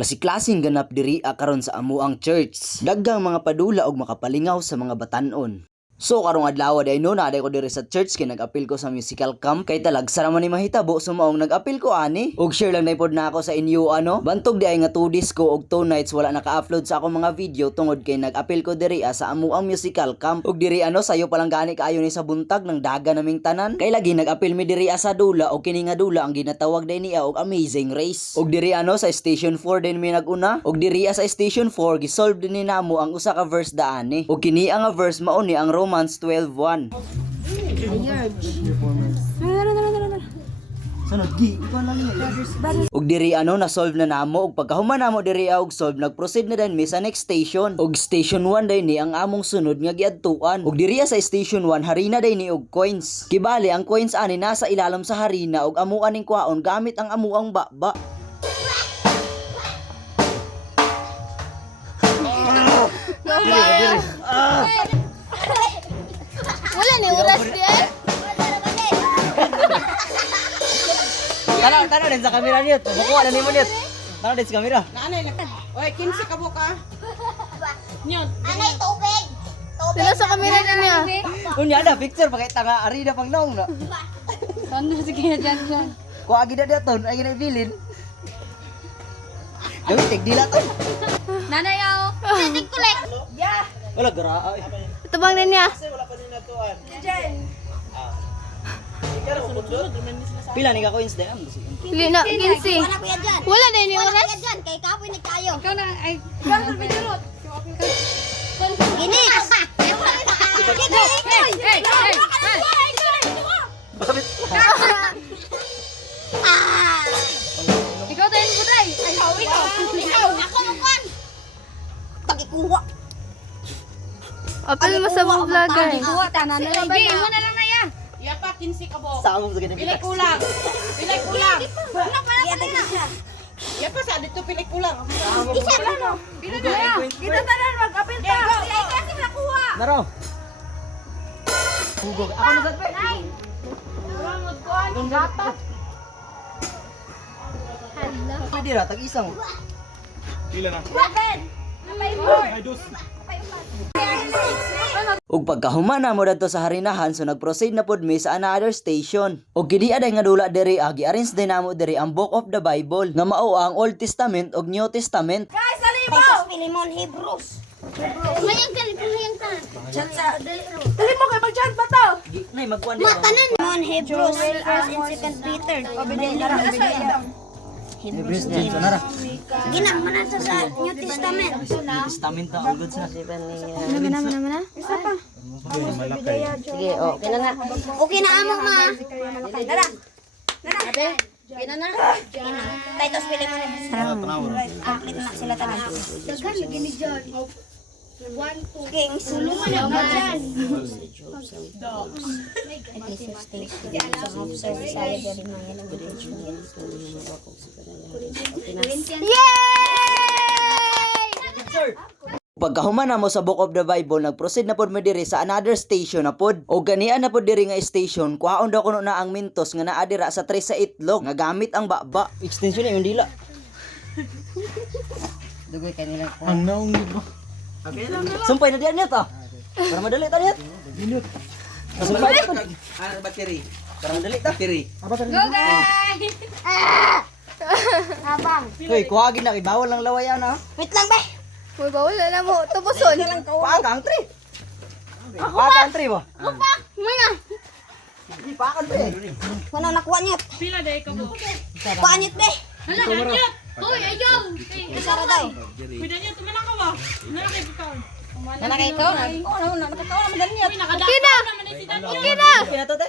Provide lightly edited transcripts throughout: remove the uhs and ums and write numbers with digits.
Klase-klaseng ganap diri karon sa amuang church. Daggang mga padula og makapalingaw sa mga batan-on. So karong adlaw day no naday ko diri sa church kay nag-apil ko sa musical camp kay talagsa ra man ni mahitabo sumaong nag-apil ko ani. Og share lang pod na ako sa inyo ano. Bantog di ay nga 2 days ko og 2 nights wala naka-upload sa akong mga video tungod kay nag-apil ko diri sa amuang musical camp. Og diri ano sayo palang gani kaayo ni sa buntag ng daga naming tanan. Kay lagi nag-apil mi diri sa dula og kini nga dula ang ginatawag day niya og Amazing Race. Og diri ano sa Station 4 din mi naguna. Og diri sa Station 4 gisolve din ni namo ang usa ka verse daani. Og kini ang verse mao ni ang Romans 12:1. Sunod gi, ikaw lang niya. Og diri ano na solve na namo og pagkahuman namo diri og solve nag-proceed na din mi sa next station. Og station 1 day ni ang among sunod nga giadtuan. Og diri sa station 1 harina day ni og coins. Kibali ang coins ani nasa ilalim sa harina og amuan ning kwaon gamit ang amuang baba. Wala ni oras dia. Tanaw din sa kamera niyo. Makuha na nimo niyo. Tanaw din sa kamera. Nanay lang. Oy, 15 ka buka. Nyon. Anay tubig. Sila sa kamera na niya. Unya na picture pakita nga arida pang naong na. Ano sige dyan. Kuha gid na ton ay gina bilin. Dawit tigdila to. Nanay ako. Titig kulek. Wala gara. Ito bang din niya? Wala pa din natuan. Pila ni ka coins day am. Pili na 15. Wala kuya dyan. Wala na ni Wala oras. kuya dyan. Kay kapoy nagkayo. Ikaw na ay. Ganun bidurot. Gini. Hey. Ah. Ikaw tayo ni Buday. Ay, ikaw. Ako makuan. Pagikuha. Apil mo sa mga vlogger. Pagikuha. Tanan na lang. Sige, mo na lang na yan. Ya pa 15 ka buka. Sa among sa ganito. Pilay kulang. Pilay kulang. Iya tadi siya. Ya pa sa dito pilay kulang. Isa pa no. Pila na. Kita tanan mag-apil ta. Ay kasi nakuha. Naro. Hugog. Ako na sadpe. Pwede ra tag isa mo. Ug pagkahuman na mo dadto sa harinahan so nag-proceed na pod mi sa another station. Ug kini aday nga dula diri gi-arrange din namo diri ang Book of the Bible nga mao ang Old Testament ug New Testament. Titus Pilimon Hebrews. Hayang ka. Dali mo kay mag-chat ba to? Nay magkuan di. Tanan Pilimon Hebrews. First and Second Peter. Hebrews din so nara. Gina manan sa New Testament. Testament ta ang good sa. Mana? Isa pa. Sige, okay na na. Okay na amo ma. Dara. Gina na. Titus Pilimon Hebrews. Complete na sila tanan. King sulungan na ba dyan? Pagkahuman na mo sa Book of the Bible, nag-proceed na pod mo diri sa another station na pod. O ganian na pod diri nga station, kuhaon daw kuno na ang mintos nga naa dira sa tres sa itlog nga gamit ang baba. Extension ni yung dila. Dugoy kanila ko. Ang naong libro. Okay lang. Sumpay na diyan niya to. Para madali ta niya. Minute. Sumpay na pod. Battery. Para madali ta. Battery. Go guys! Abang. Hoy, kuha gid na kay bawal lang lawayan ha. Wait lang ba? Uy, bawal na mo. Tubuson. Pagang tre. Pagang tre mo. Mga. Di pagang tre. Wala nakuha niyo. Pila day ka buka. Kuha niyo be. Hala, anyot. Uy, ayaw. Isara daw. Pwede niyo tumanan ka ba? Nanakay ka. Nanakay ikaw na. Oo, nakatawa naman ganyan. Okay na. Okay na. Okay na to te.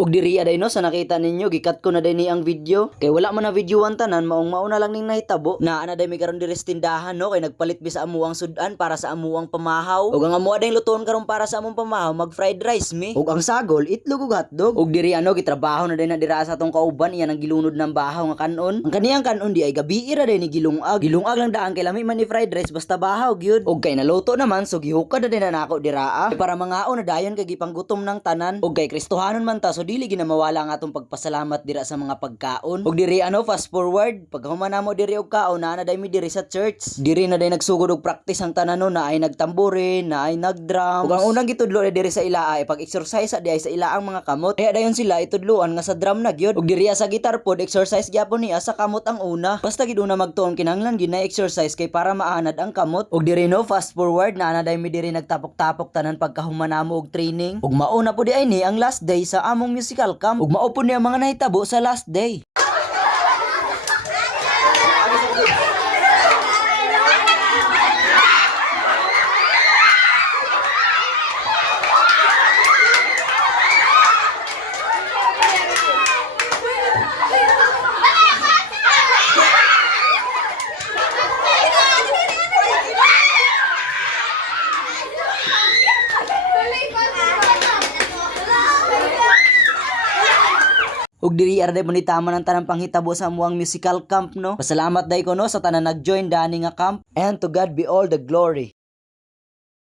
Ug diri aday no sa nakita ninyo gikat ko na day ni ang video kay wala man na videoan tanan maong mauna lang ning nahitabo na ana day mi karon diri sa tindahan no kay nagpalit bi sa amuang sudan para sa amuang pamahaw ug ang amo aday luton karon para sa among pamahaw mag fried rice mi ug ang sagol itlog ug hotdog ug diri ano gitrabaho na day na dira sa atong kauban iya nang gilunod ng bahaw nga kanon ang kaniyang kanon di ay gabi ra day ni gilungag lang daan kay lami man ni fried rice basta bahaw gyud ug kay naluto naman so gihukad na din na nako dira para mangaon na dayon kay gipanggutom ng tanan ug kay kay Kristohanon man ta so dili ginamawala ang atong pagpasalamat dira sa mga pagkaon. Ug diri fast forward pag humana mo diri og kaon na day mi diri sa church. Diri na day nagsugod og practice ang tanan na ay nagtamborin, na ay nagdrum. Ug ang unang gitudlo diri sa ila ay pag-exercise di ay sa ila ang mga kamot. Kaya dayon sila itudluan nga sa drum na gyud. Ug diri sa gitar pod exercise gyapon niya sa kamot ang una. Basta gid una magtuon kinahanglan gid na exercise kay para maanad ang kamot. Ug diri fast forward na day mi diri nagtapok-tapok tanan pagkahumana mo og training. Ug mauna po di ay ni ang last day sa among musical camp. Ug mao po ni ang mga nahitabo sa last day. Ug diri ara day mo ni tama ng tanang panghitabo sa amuang musical camp no. Pasalamat day ko no sa tanan nag-join dani nga camp. And to God be all the glory.